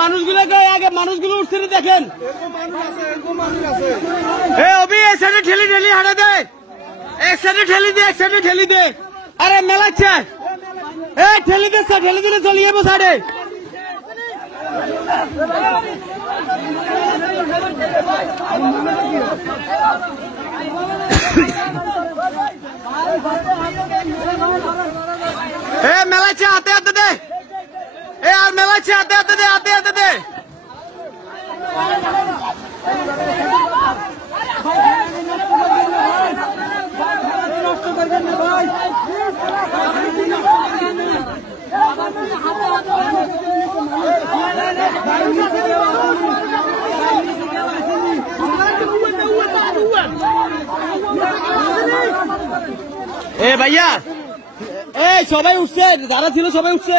মানুষগুলোকে আগে মানুষগুলো উঠছে দেখেন। অভি এক সাইডে ঠেলি ঠেলি হাঁটা দে, এক সাইডে ঠেলি দে, এক সাইডে ঠেলি দে। আরে মেলাচ্ছে ঠেলি দিচ্ছে, ঠেলি দিলে চলিয়ে যাবো সাইডে। মেলাচ্ছে হাতে হাতে দে, আর মেলাচ্ছে হাতে হাতে দে, হাতে হাতে দে। ভাইয়া সবাই উঠছে, যারা ছিল সবাই উঠছে।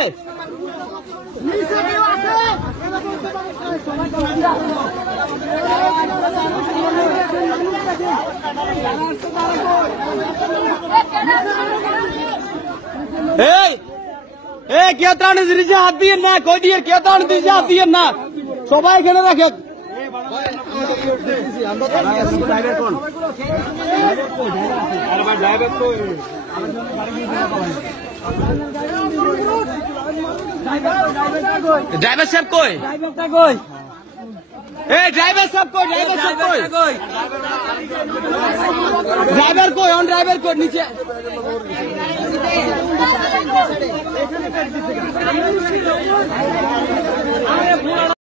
কেউ তাহলে জিনিসে হাত দিয়ে না, কই দিয়ে কেউ তাহলে জিনিসে হাত দিয়ে না, সবাই এখানে রাখে। ড্রাইভার সাহেব কই? ড্রাইভার সাহেব কই? ড্রাইভার সাহেব কই? ড্রাইভার কই? অন ড্রাইভার কই? নিচে